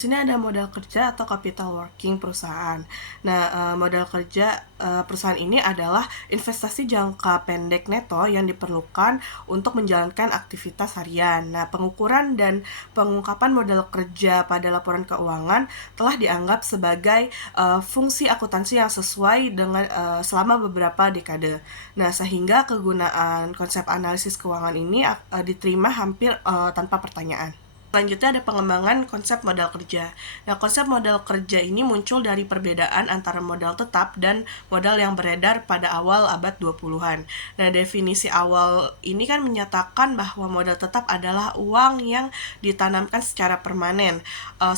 Sini ada modal kerja atau capital working perusahaan. Nah, modal kerja perusahaan ini adalah investasi jangka pendek neto yang diperlukan untuk menjalankan aktivitas harian. Nah, pengukuran dan pengungkapan modal kerja pada laporan keuangan telah dianggap sebagai fungsi akuntansi yang sesuai dengan selama beberapa dekade. Nah, sehingga kegunaan konsep analisis keuangan ini diterima hampir tanpa pertanyaan. Selanjutnya ada pengembangan konsep modal kerja. Nah, konsep modal kerja ini muncul dari perbedaan antara modal tetap dan modal yang beredar pada awal abad 20-an. Nah, definisi awal ini kan menyatakan bahwa modal tetap adalah uang yang ditanamkan secara permanen.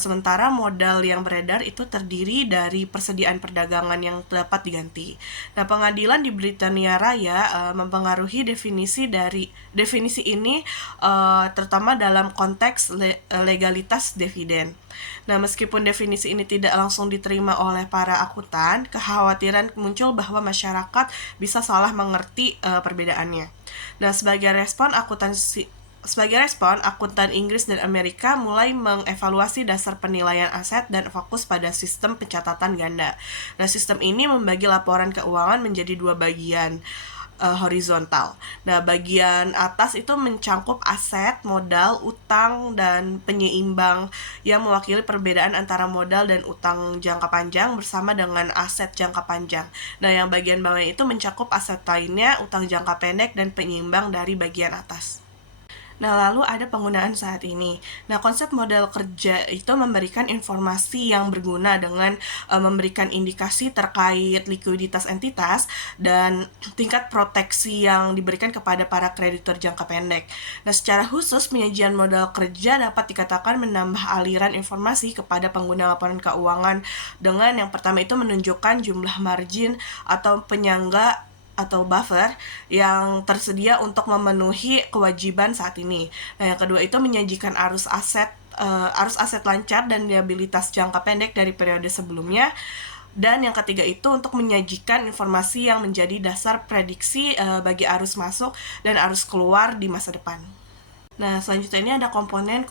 Sementara modal yang beredar itu terdiri dari persediaan perdagangan yang dapat diganti. Nah, pengadilan di Britania Raya mempengaruhi definisi ini terutama dalam konteks legalitas dividen. Nah, meskipun definisi ini tidak langsung diterima oleh para akuntan, kekhawatiran muncul bahwa masyarakat bisa salah mengerti perbedaannya. Nah, sebagai respon, akuntan Inggris dan Amerika mulai mengevaluasi dasar penilaian aset dan fokus pada sistem pencatatan ganda. Nah, sistem ini membagi laporan keuangan menjadi dua bagian horizontal. Nah, bagian atas itu mencangkup aset, modal, utang, dan penyeimbang yang mewakili perbedaan antara modal dan utang jangka panjang bersama dengan aset jangka panjang. Nah, yang bagian bawah itu mencakup aset lainnya, utang jangka pendek, dan penyeimbang dari bagian atas. Nah, lalu ada penggunaan saat ini. Nah, konsep modal kerja itu memberikan informasi yang berguna dengan memberikan indikasi terkait likuiditas entitas dan tingkat proteksi yang diberikan kepada para kreditur jangka pendek. Nah, secara khusus penyajian modal kerja dapat dikatakan menambah aliran informasi kepada pengguna laporan keuangan dengan yang pertama itu menunjukkan jumlah margin atau penyangga atau buffer yang tersedia untuk memenuhi kewajiban saat ini. Nah, yang kedua itu menyajikan arus aset lancar dan liabilitas jangka pendek dari periode sebelumnya. Dan yang ketiga itu untuk menyajikan informasi yang menjadi dasar prediksi bagi arus masuk dan arus keluar di masa depan. Nah, selanjutnya ini ada komponen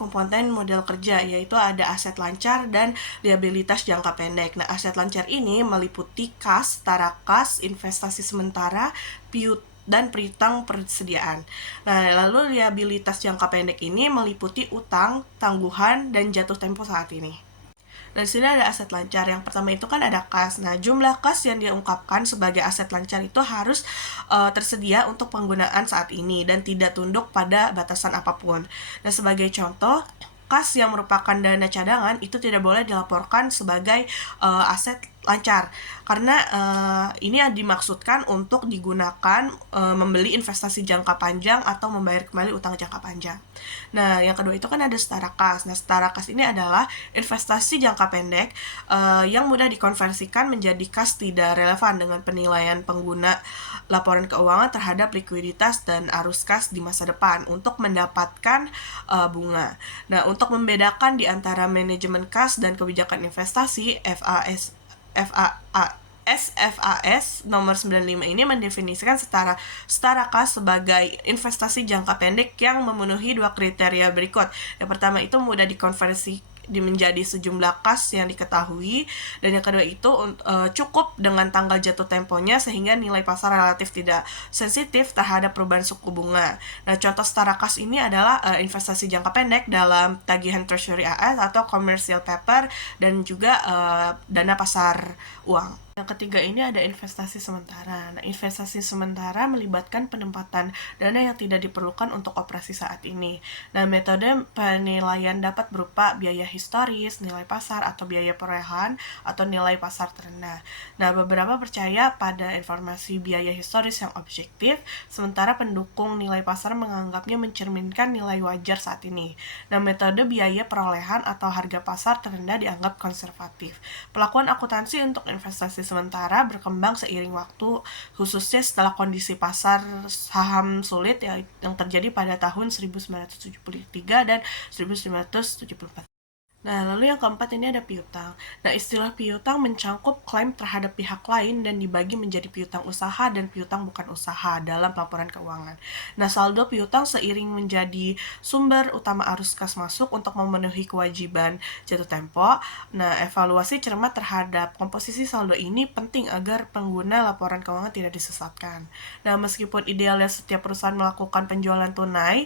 modal kerja, yaitu ada aset lancar dan liabilitas jangka pendek. Nah, aset lancar ini meliputi kas, setara kas, investasi sementara, piut, dan piutang persediaan. Nah, lalu liabilitas jangka pendek ini meliputi utang, tangguhan, dan jatuh tempo saat ini. Dan sini ada aset lancar. Yang pertama itu kan ada kas. Nah, jumlah kas yang diungkapkan sebagai aset lancar itu harus tersedia untuk penggunaan saat ini dan tidak tunduk pada batasan apapun. Nah, sebagai contoh, kas yang merupakan dana cadangan itu tidak boleh dilaporkan sebagai aset lancar karena ini dimaksudkan untuk digunakan membeli investasi jangka panjang atau membayar kembali utang jangka panjang. Nah, yang kedua itu kan ada setara kas. Nah, setara kas ini adalah investasi jangka pendek yang mudah dikonversikan menjadi kas tidak relevan dengan penilaian pengguna laporan keuangan terhadap likuiditas dan arus kas di masa depan untuk mendapatkan bunga. Nah, untuk membedakan di antara manajemen kas dan kebijakan investasi, SFAS nomor 95 ini mendefinisikan setara kas sebagai investasi jangka pendek yang memenuhi dua kriteria berikut. Yang pertama itu mudah dikonversi menjadi sejumlah kas yang diketahui, dan yang kedua itu cukup dengan tanggal jatuh temponya sehingga nilai pasar relatif tidak sensitif terhadap perubahan suku bunga. Nah, contoh setara kas ini adalah investasi jangka pendek dalam tagihan Treasury AS atau commercial paper dan juga dana pasar uang. Yang ketiga ini ada investasi sementara. Nah, investasi sementara melibatkan penempatan dana yang tidak diperlukan untuk operasi saat ini. Nah, metode penilaian dapat berupa biaya historis, nilai pasar, atau biaya perolehan, atau nilai pasar terendah. Nah, beberapa percaya pada informasi biaya historis yang objektif, sementara pendukung nilai pasar menganggapnya mencerminkan nilai wajar saat ini. Nah, metode biaya perolehan atau harga pasar terendah dianggap konservatif. Pelakuan akuntansi untuk investasi sementara berkembang seiring waktu, khususnya setelah kondisi pasar saham sulit yang terjadi pada tahun 1973 dan 1974. Nah, lalu yang keempat ini ada piutang. Nah, istilah piutang mencangkup klaim terhadap pihak lain dan dibagi menjadi piutang usaha dan piutang bukan usaha dalam laporan keuangan. Nah, saldo piutang seiring menjadi sumber utama arus kas masuk untuk memenuhi kewajiban jatuh tempo. Nah, evaluasi cermat terhadap komposisi saldo ini penting agar pengguna laporan keuangan tidak disesatkan. Nah, meskipun idealnya setiap perusahaan melakukan penjualan tunai,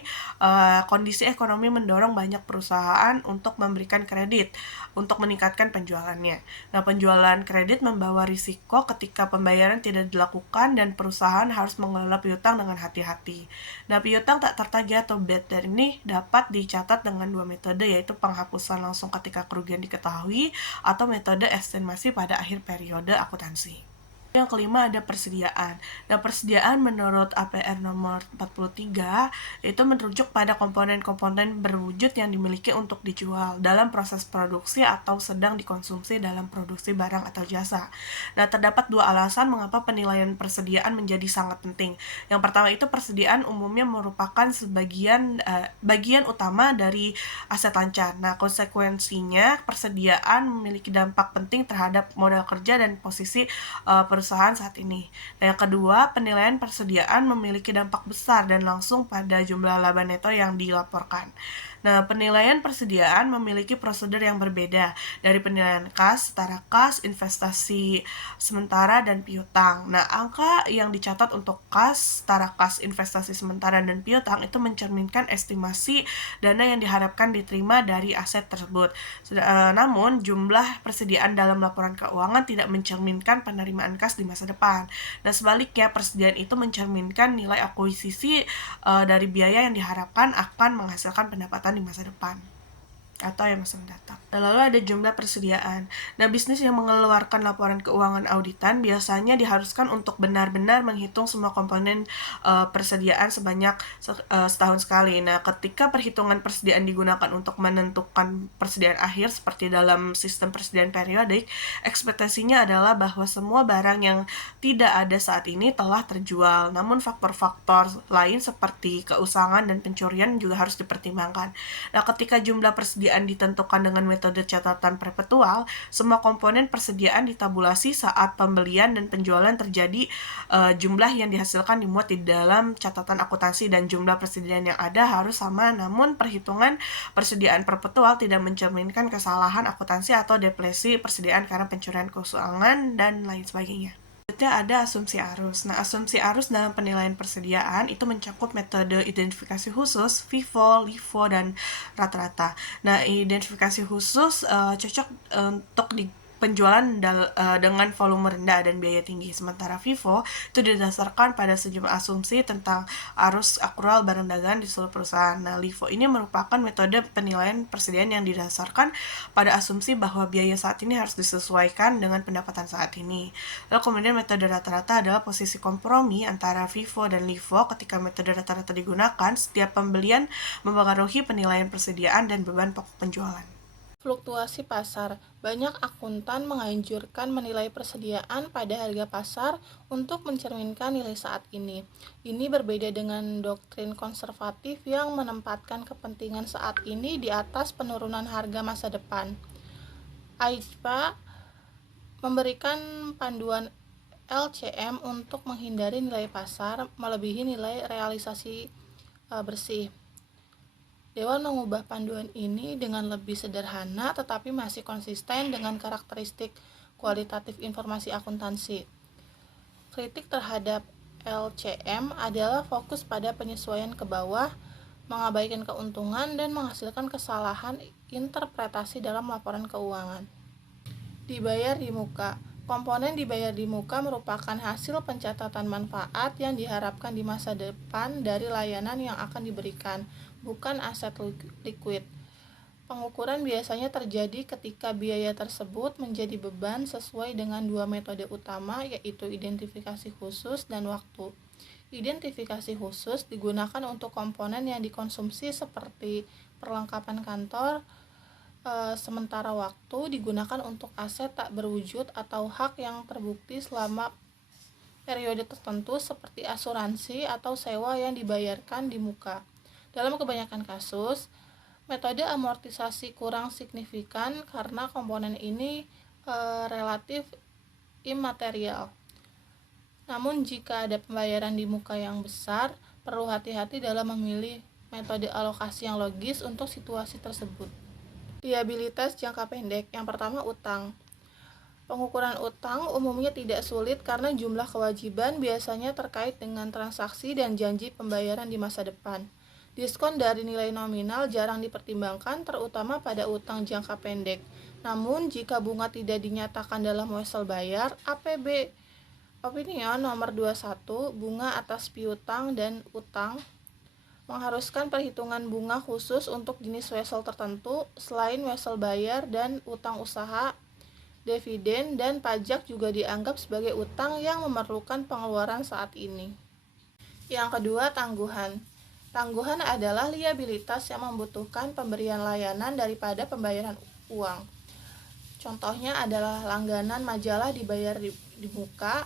kondisi ekonomi mendorong banyak perusahaan untuk memberikan kredit untuk meningkatkan penjualannya. Nah, penjualan kredit membawa risiko ketika pembayaran tidak dilakukan dan perusahaan harus mengelola piutang dengan hati-hati. Nah, piutang tak tertagih atau bad debt ini dapat dicatat dengan dua metode, yaitu penghapusan langsung ketika kerugian diketahui atau metode estimasi pada akhir periode akuntansi. Yang kelima ada persediaan. Nah, persediaan menurut APR nomor 43 itu merujuk pada komponen-komponen berwujud yang dimiliki untuk dijual dalam proses produksi atau sedang dikonsumsi dalam produksi barang atau jasa. Nah, terdapat dua alasan mengapa penilaian persediaan menjadi sangat penting. Yang pertama itu persediaan umumnya merupakan bagian utama dari aset lancar. Nah, konsekuensinya persediaan memiliki dampak penting terhadap modal kerja dan posisi perusahaan saat ini. Nah, yang kedua, penilaian persediaan memiliki dampak besar dan langsung pada jumlah laba neto yang dilaporkan. Nah, penilaian persediaan memiliki prosedur yang berbeda dari penilaian kas, setara kas, investasi sementara, dan piutang. Nah, angka yang dicatat untuk kas, setara kas, investasi sementara, dan piutang itu mencerminkan estimasi dana yang diharapkan diterima dari aset tersebut. Namun, jumlah persediaan dalam laporan keuangan tidak mencerminkan penerimaan kas di masa depan. Dan sebaliknya, persediaan itu mencerminkan nilai akuisisi dari biaya yang diharapkan akan menghasilkan pendapatan di masa depan atau yang masa mendatang. Nah, lalu ada jumlah persediaan. Nah, bisnis yang mengeluarkan laporan keuangan auditan biasanya diharuskan untuk benar-benar menghitung semua komponen persediaan sebanyak setahun sekali. Nah, ketika perhitungan persediaan digunakan untuk menentukan persediaan akhir seperti dalam sistem persediaan periodik, ekspektasinya adalah bahwa semua barang yang tidak ada saat ini telah terjual. Namun faktor-faktor lain seperti keusangan dan pencurian juga harus dipertimbangkan. Nah, ketika jumlah persediaan ditentukan dengan metode catatan perpetual, semua komponen persediaan ditabulasi saat pembelian dan penjualan terjadi. Jumlah yang dihasilkan dimuat di dalam catatan akuntansi dan jumlah persediaan yang ada harus sama, namun perhitungan persediaan perpetual tidak mencerminkan kesalahan akuntansi atau depresi persediaan karena pencurian keuangan dan lain sebagainya. Selanjutnya ada asumsi arus. Nah, asumsi arus dalam penilaian persediaan itu mencakup metode identifikasi khusus, FIFO, LIFO, dan rata-rata. Nah, identifikasi khusus cocok untuk di penjualan dengan volume rendah dan biaya tinggi. Sementara FIFO itu didasarkan pada sejumlah asumsi tentang arus akrual barang dagangan di seluruh perusahaan. Nah, LIFO ini merupakan metode penilaian persediaan yang didasarkan pada asumsi bahwa biaya saat ini harus disesuaikan dengan pendapatan saat ini. Lalu kemudian metode rata-rata adalah posisi kompromi antara FIFO dan LIFO. Ketika metode rata-rata digunakan, setiap pembelian mempengaruhi penilaian persediaan dan beban pokok penjualan. Fluktuasi pasar. Banyak akuntan menganjurkan menilai persediaan pada harga pasar untuk mencerminkan nilai saat ini. Ini berbeda dengan doktrin konservatif yang menempatkan kepentingan saat ini di atas penurunan harga masa depan. AIJPA memberikan panduan LCM untuk menghindari nilai pasar melebihi nilai realisasi bersih. Dewan mengubah panduan ini dengan lebih sederhana tetapi masih konsisten dengan karakteristik kualitatif informasi akuntansi. Kritik terhadap LCM adalah fokus pada penyesuaian ke bawah, mengabaikan keuntungan, dan menghasilkan kesalahan interpretasi dalam laporan keuangan. Dibayar di muka. Komponen dibayar di muka merupakan hasil pencatatan manfaat yang diharapkan di masa depan dari layanan yang akan diberikan, bukan aset likuid. Pengukuran biasanya terjadi ketika biaya tersebut menjadi beban sesuai dengan dua metode utama, yaitu identifikasi khusus dan waktu. Identifikasi khusus digunakan untuk komponen yang dikonsumsi seperti perlengkapan kantor, sementara waktu digunakan untuk aset tak berwujud atau hak yang terbukti selama periode tertentu seperti asuransi atau sewa yang dibayarkan di muka. Dalam kebanyakan kasus, Metode amortisasi kurang signifikan karena komponen ini relatif imaterial. Namun jika ada pembayaran di muka yang besar, perlu hati-hati dalam memilih metode alokasi yang logis untuk situasi tersebut. Liabilitas jangka pendek. Yang pertama, utang. Pengukuran utang umumnya tidak sulit karena jumlah kewajiban biasanya terkait dengan transaksi dan janji pembayaran di masa depan. Diskon dari nilai nominal jarang dipertimbangkan, terutama pada utang jangka pendek. Namun, jika bunga tidak dinyatakan dalam wesel bayar, APB Opinion nomor 21, bunga atas piutang dan utang, mengharuskan perhitungan bunga khusus untuk jenis wesel tertentu selain wesel bayar dan utang usaha. Dividen dan pajak juga dianggap sebagai utang yang memerlukan pengeluaran saat ini. Yang kedua, tangguhan. Tangguhan adalah liabilitas yang membutuhkan pemberian layanan daripada pembayaran uang. Contohnya adalah langganan majalah dibayar di muka,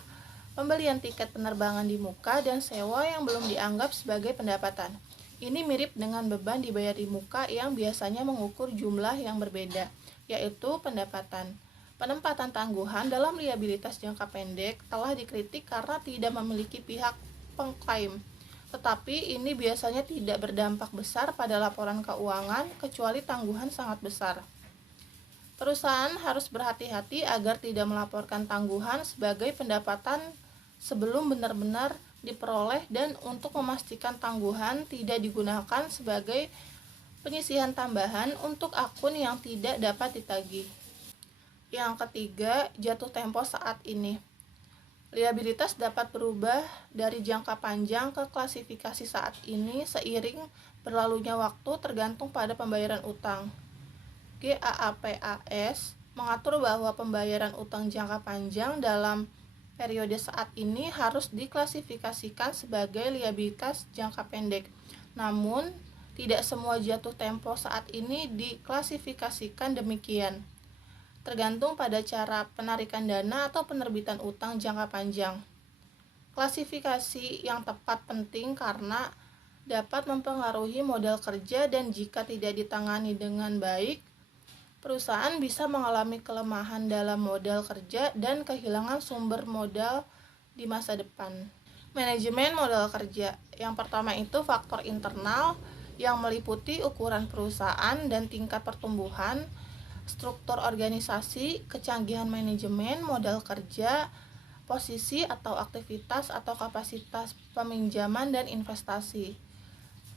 pembelian tiket penerbangan di muka, dan sewa yang belum dianggap sebagai pendapatan. Ini mirip dengan beban dibayar di muka yang biasanya mengukur jumlah yang berbeda, yaitu pendapatan. Penempatan tangguhan dalam liabilitas jangka pendek telah dikritik karena tidak memiliki pihak pengklaim. Tetapi ini biasanya tidak berdampak besar pada laporan keuangan kecuali tangguhan sangat besar. Perusahaan harus berhati-hati agar tidak melaporkan tangguhan sebagai pendapatan sebelum benar-benar diperoleh dan untuk memastikan tangguhan tidak digunakan sebagai penyisihan tambahan untuk akun yang tidak dapat ditagih. Yang ketiga, jatuh tempo saat ini. Liabilitas dapat berubah dari jangka panjang ke klasifikasi saat ini seiring berlalunya waktu tergantung pada pembayaran utang. GAAP-AS mengatur bahwa pembayaran utang jangka panjang dalam periode saat ini harus diklasifikasikan sebagai liabilitas jangka pendek. Namun, tidak semua jatuh tempo saat ini diklasifikasikan demikian. Tergantung pada cara penarikan dana atau penerbitan utang jangka panjang. Klasifikasi yang tepat penting karena dapat mempengaruhi modal kerja dan jika tidak ditangani dengan baik, perusahaan bisa mengalami kelemahan dalam modal kerja dan kehilangan sumber modal di masa depan. Manajemen modal kerja. Yang pertama itu faktor internal yang meliputi ukuran perusahaan dan tingkat pertumbuhan, struktur organisasi, kecanggihan manajemen, modal kerja, posisi atau aktivitas atau kapasitas peminjaman dan investasi.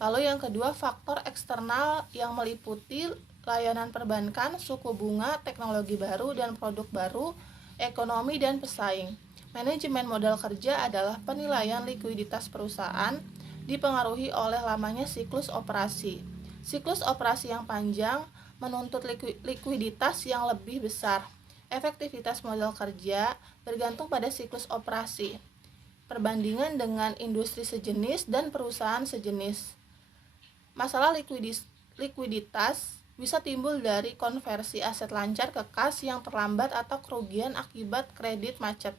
Lalu yang kedua, faktor eksternal yang meliputi layanan perbankan, suku bunga, teknologi baru dan produk baru, ekonomi dan pesaing. Manajemen modal kerja adalah penilaian likuiditas perusahaan dipengaruhi oleh lamanya siklus operasi. Siklus operasi yang panjang menuntut likuiditas yang lebih besar. Efektivitas modal kerja bergantung pada siklus operasi, perbandingan dengan industri sejenis dan perusahaan sejenis. Masalah likuiditas bisa timbul dari konversi aset lancar ke kas yang terlambat atau kerugian akibat kredit macet.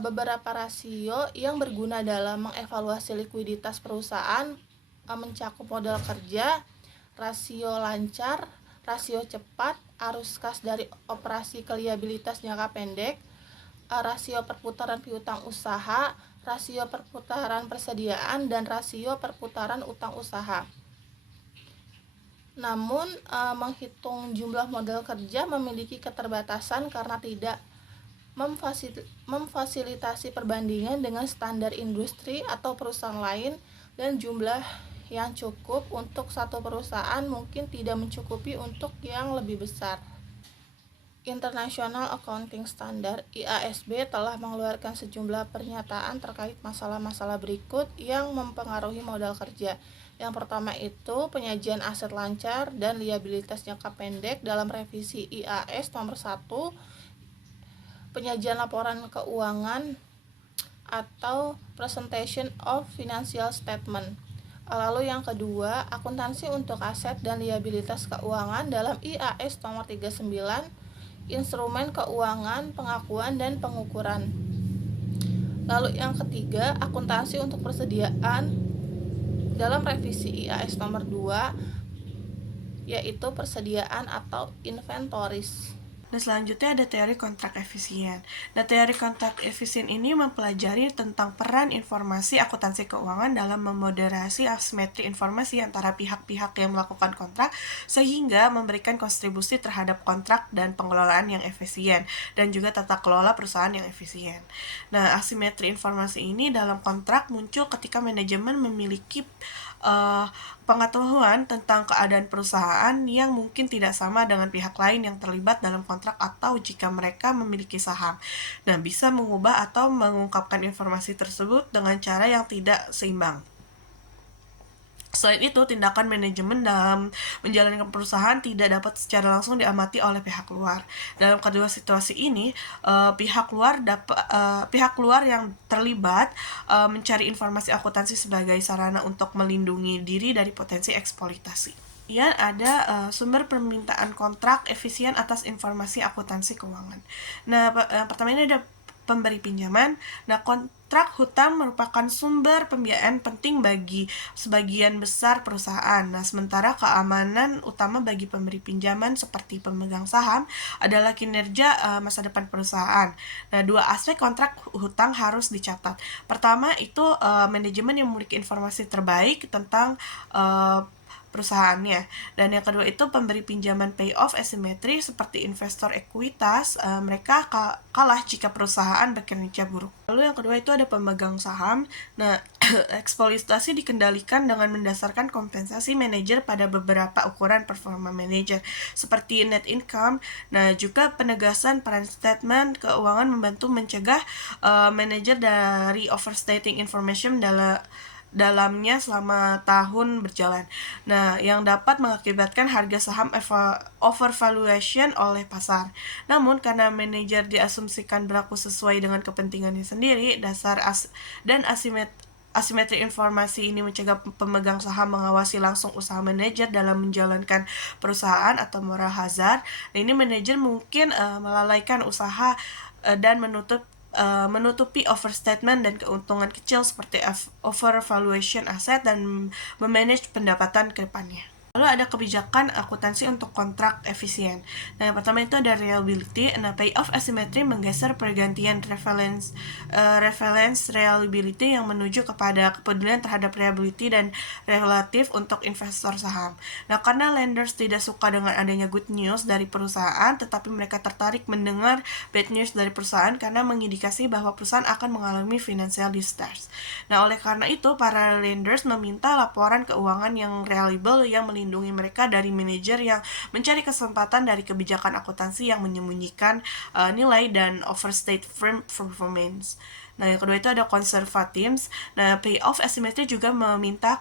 Beberapa rasio yang berguna dalam mengevaluasi likuiditas perusahaan mencakup modal kerja, rasio lancar, rasio cepat, arus kas dari operasi ke liabilitas jangka pendek, rasio perputaran piutang usaha, rasio perputaran persediaan, dan rasio perputaran utang usaha. Namun, menghitung jumlah modal kerja memiliki keterbatasan karena tidak memfasilitasi perbandingan dengan standar industri atau perusahaan lain dan jumlah yang cukup untuk satu perusahaan mungkin tidak mencukupi untuk yang lebih besar. International Accounting Standard (IASB) telah mengeluarkan sejumlah pernyataan terkait masalah-masalah berikut yang mempengaruhi modal kerja. Yang pertama itu penyajian aset lancar dan liabilitas jangka pendek dalam revisi IAS nomor 1, penyajian laporan keuangan atau presentation of financial statement. Lalu yang kedua, akuntansi untuk aset dan liabilitas keuangan dalam IAS nomor 39, instrumen keuangan, pengakuan dan pengukuran. Lalu yang ketiga, akuntansi untuk persediaan dalam revisi IAS nomor 2, yaitu persediaan atau inventoris. Nah, selanjutnya ada teori kontrak efisien. Nah, teori kontrak efisien ini mempelajari tentang peran informasi akuntansi keuangan dalam memoderasi asimetri informasi antara pihak-pihak yang melakukan kontrak sehingga memberikan kontribusi terhadap kontrak dan pengelolaan yang efisien dan juga tata kelola perusahaan yang efisien. Nah, asimetri informasi ini dalam kontrak muncul ketika manajemen memiliki uh, pengetahuan tentang keadaan perusahaan yang mungkin tidak sama dengan pihak lain yang terlibat dalam kontrak atau jika mereka memiliki saham. Nah, bisa mengubah atau mengungkapkan informasi tersebut dengan cara yang tidak seimbang. Selain itu, tindakan manajemen dalam menjalankan perusahaan tidak dapat secara langsung diamati oleh pihak luar. Dalam kedua situasi ini, pihak luar yang terlibat mencari informasi akuntansi sebagai sarana untuk melindungi diri dari potensi eksploitasi. Kemudian ada sumber permintaan kontrak efisien atas informasi akuntansi keuangan. Nah, yang pertama ini ada pemberi pinjaman. Nah, kontrak hutang merupakan sumber pembiayaan penting bagi sebagian besar perusahaan. Nah, sementara keamanan utama bagi pemberi pinjaman seperti pemegang saham adalah kinerja masa depan perusahaan. Nah, dua aspek kontrak hutang harus dicatat. Pertama itu manajemen yang memiliki informasi terbaik tentang perusahaannya. Dan yang kedua itu pemberi pinjaman payoff asimetri seperti investor ekuitas, mereka kalah jika perusahaan bekerja buruk. Lalu yang kedua itu ada pemegang saham. Nah, eksploitasi dikendalikan dengan mendasarkan kompensasi manajer pada beberapa ukuran performa manajer seperti net income. Nah, juga penegasan peran statement keuangan membantu mencegah manajer dari overstating information dalamnya selama tahun berjalan. Nah, yang dapat mengakibatkan harga saham overvaluation oleh pasar. Namun, karena manajer diasumsikan berlaku sesuai dengan kepentingannya sendiri, asimetri informasi ini mencegah pemegang saham mengawasi langsung usaha manajer dalam menjalankan perusahaan atau moral hazard. Nah, ini manajer mungkin melalaikan usaha dan menutupi overstatement dan keuntungan kecil seperti overvaluation aset dan memanage pendapatan ke depannya. Lalu ada kebijakan akuntansi untuk kontrak efisien. Nah, yang pertama itu ada reliability. Nah, payoff asymmetry menggeser pergantian reference reliability yang menuju kepada kepedulian terhadap reliability dan relatif untuk investor saham. Nah, karena lenders tidak suka dengan adanya good news dari perusahaan, tetapi mereka tertarik mendengar bad news dari perusahaan karena mengindikasi bahwa perusahaan akan mengalami financial distress. Nah, oleh karena itu, para lenders meminta laporan keuangan yang reliable yang melindungi mereka dari manajer yang mencari kesempatan dari kebijakan akuntansi yang menyembunyikan nilai dan overstate firm performance. Nah, yang kedua itu ada conservatives. Nah, payoff asymmetry juga meminta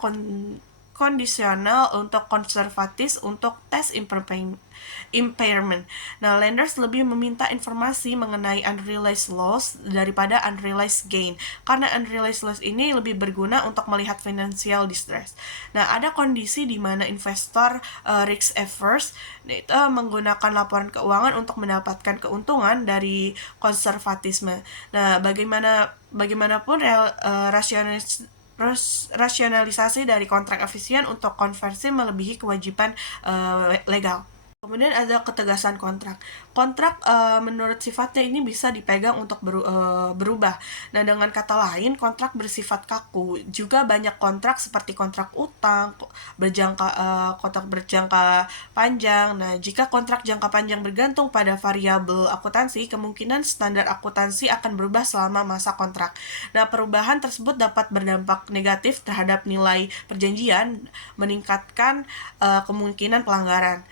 kondisional untuk konservatis untuk tes impairment. Nah, lenders lebih meminta informasi mengenai unrealized loss daripada unrealized gain, karena unrealized loss ini lebih berguna untuk melihat financial distress. Nah, ada kondisi di mana investor risk averse itu menggunakan laporan keuangan untuk mendapatkan keuntungan dari konservatisme. Nah, bagaimanapun rasionalisasi dari kontrak efisien untuk konversi melebihi kewajiban legal. Kemudian ada ketegasan kontrak. Kontrak menurut sifatnya ini bisa dipegang untuk berubah. Nah, dengan kata lain, kontrak bersifat kaku. Juga banyak kontrak seperti kontrak utang, kontrak berjangka panjang. Nah, jika kontrak jangka panjang bergantung pada variabel akuntansi, kemungkinan standar akuntansi akan berubah selama masa kontrak. Nah, perubahan tersebut dapat berdampak negatif terhadap nilai perjanjian, meningkatkan kemungkinan pelanggaran.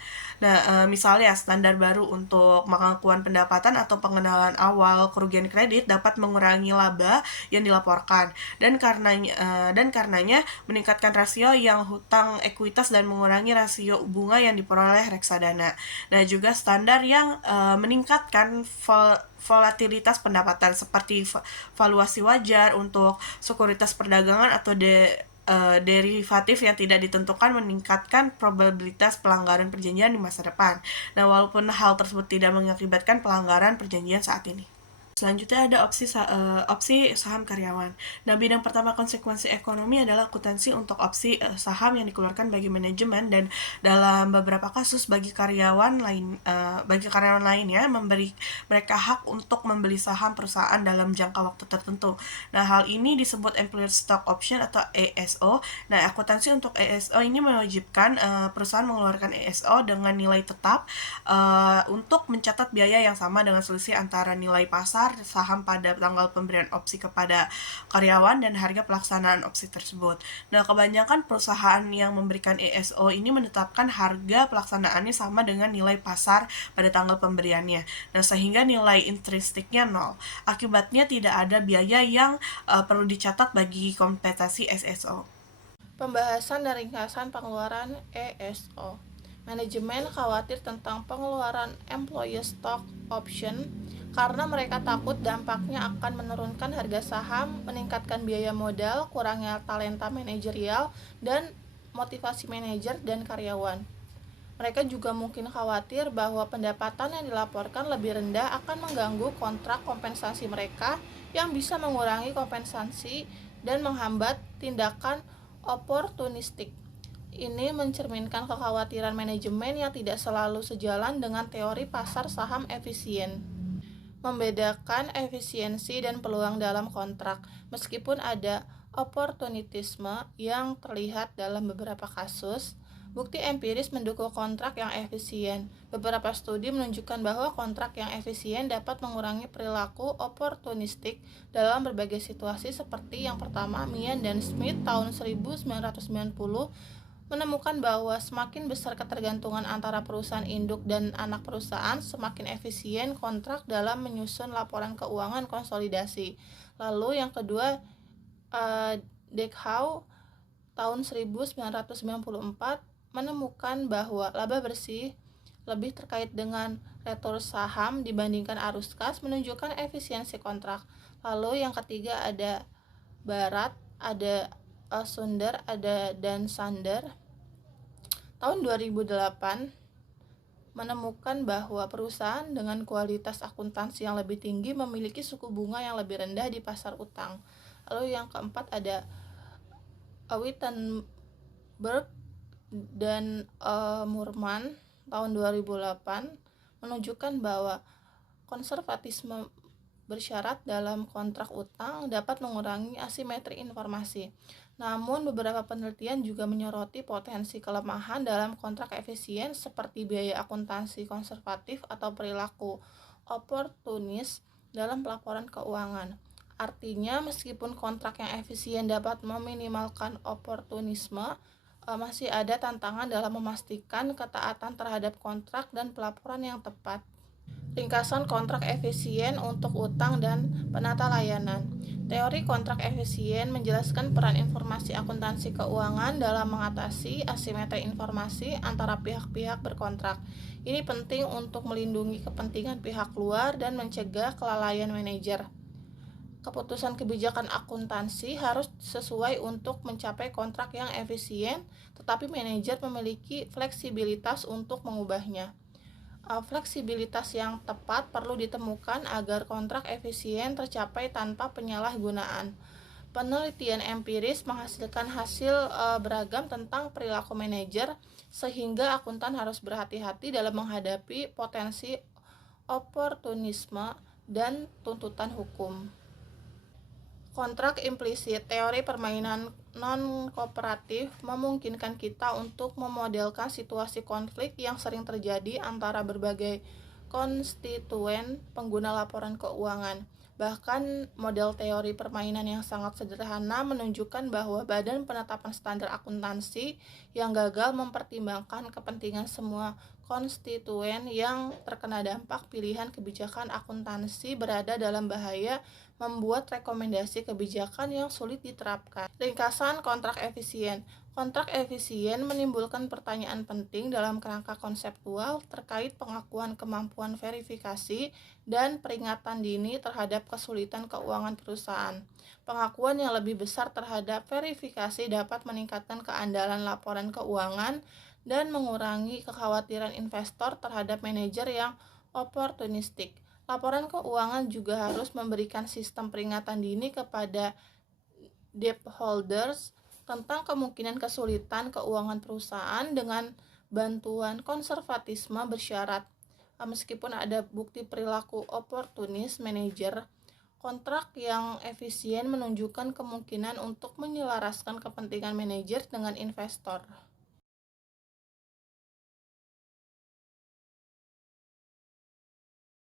Nah, misalnya standar baru untuk pengakuan pendapatan atau pengenalan awal kerugian kredit dapat mengurangi laba yang dilaporkan dan karenanya meningkatkan rasio yang hutang ekuitas dan mengurangi rasio bunga yang diperoleh reksadana. Nah, juga standar yang meningkatkan volatilitas pendapatan seperti valuasi wajar untuk sekuritas perdagangan atau derivatif yang tidak ditentukan meningkatkan probabilitas pelanggaran perjanjian di masa depan. Nah, walaupun hal tersebut tidak mengakibatkan pelanggaran perjanjian saat ini. Selanjutnya ada opsi saham karyawan. Nah, bidang pertama konsekuensi ekonomi adalah akuntansi untuk opsi saham yang dikeluarkan bagi manajemen, dan dalam beberapa kasus bagi karyawan lainnya memberi mereka hak untuk membeli saham perusahaan dalam jangka waktu tertentu. Nah, hal ini disebut employer stock option atau ESO. Nah, akuntansi untuk ESO ini mewajibkan perusahaan mengeluarkan ESO dengan nilai tetap untuk mencatat biaya yang sama dengan selisih antara nilai pasar saham pada tanggal pemberian opsi kepada karyawan dan harga pelaksanaan opsi tersebut. Nah, kebanyakan perusahaan yang memberikan ESO ini menetapkan harga pelaksanaannya sama dengan nilai pasar pada tanggal pemberiannya. Nah, sehingga nilai intrinstiknya nol. Akibatnya tidak ada biaya yang perlu dicatat bagi kompensasi SSO. Pembahasan dan ringkasan pengeluaran ESO. Manajemen khawatir tentang pengeluaran employee stock option karena mereka takut dampaknya akan menurunkan harga saham, meningkatkan biaya modal, kurangnya talenta manajerial, dan motivasi manajer dan karyawan. Mereka juga mungkin khawatir bahwa pendapatan yang dilaporkan lebih rendah akan mengganggu kontrak kompensasi mereka yang bisa mengurangi kompensasi dan menghambat tindakan oportunistik. Ini mencerminkan kekhawatiran manajemen yang tidak selalu sejalan dengan teori pasar saham efisien. Membedakan efisiensi dan peluang dalam kontrak. Meskipun ada oportunisme yang terlihat dalam beberapa kasus, bukti empiris mendukung kontrak yang efisien. Beberapa studi menunjukkan bahwa kontrak yang efisien dapat mengurangi perilaku oportunistik dalam berbagai situasi, seperti yang pertama, Mian dan Smith tahun 1990 menemukan bahwa semakin besar ketergantungan antara perusahaan induk dan anak perusahaan, semakin efisien kontrak dalam menyusun laporan keuangan konsolidasi. Lalu yang kedua, Dekau tahun 1994 menemukan bahwa laba bersih lebih terkait dengan retur saham dibandingkan arus kas, menunjukkan efisiensi kontrak. Lalu yang ketiga ada Barat, ada Sunder, dan Sander tahun 2008 menemukan bahwa perusahaan dengan kualitas akuntansi yang lebih tinggi memiliki suku bunga yang lebih rendah di pasar utang. Lalu yang keempat ada Wittenberg dan Murman tahun 2008 menunjukkan bahwa konservatisme bersyarat dalam kontrak utang dapat mengurangi asimetri informasi. Namun, beberapa penelitian juga menyoroti potensi kelemahan dalam kontrak efisien seperti biaya akuntansi konservatif atau perilaku oportunis dalam pelaporan keuangan. Artinya, meskipun kontrak yang efisien dapat meminimalkan oportunisme, masih ada tantangan dalam memastikan ketaatan terhadap kontrak dan pelaporan yang tepat. Ringkasan kontrak efisien untuk utang dan penata layanan. Teori kontrak efisien menjelaskan peran informasi akuntansi keuangan dalam mengatasi asimetri informasi antara pihak-pihak berkontrak. Ini penting untuk melindungi kepentingan pihak luar dan mencegah kelalaian manajer. Keputusan kebijakan akuntansi harus sesuai untuk mencapai kontrak yang efisien, tetapi manajer memiliki fleksibilitas untuk mengubahnya. Fleksibilitas yang tepat perlu ditemukan agar kontrak efisien tercapai tanpa penyalahgunaan. Penelitian empiris menghasilkan hasil beragam tentang perilaku manajer, sehingga akuntan harus berhati-hati dalam menghadapi potensi oportunisme dan tuntutan hukum. Kontrak implisit. Teori permainan non-kooperatif memungkinkan kita untuk memodelkan situasi konflik yang sering terjadi antara berbagai konstituen pengguna laporan keuangan. Bahkan model teori permainan yang sangat sederhana menunjukkan bahwa Badan Penetapan Standar Akuntansi yang gagal mempertimbangkan kepentingan semua konstituen yang terkena dampak pilihan kebijakan akuntansi berada dalam bahaya, membuat rekomendasi kebijakan yang sulit diterapkan. Ringkasan kontrak efisien. Kontrak efisien menimbulkan pertanyaan penting dalam kerangka konseptual terkait pengakuan kemampuan verifikasi dan peringatan dini terhadap kesulitan keuangan perusahaan. Pengakuan yang lebih besar terhadap verifikasi dapat meningkatkan keandalan laporan keuangan dan mengurangi kekhawatiran investor terhadap manajer yang oportunistik. Laporan keuangan juga harus memberikan sistem peringatan dini kepada debt holders tentang kemungkinan kesulitan keuangan perusahaan dengan bantuan konservatisme bersyarat. Meskipun ada bukti perilaku opportunist manager, kontrak yang efisien menunjukkan kemungkinan untuk menyelaraskan kepentingan manajer dengan investor.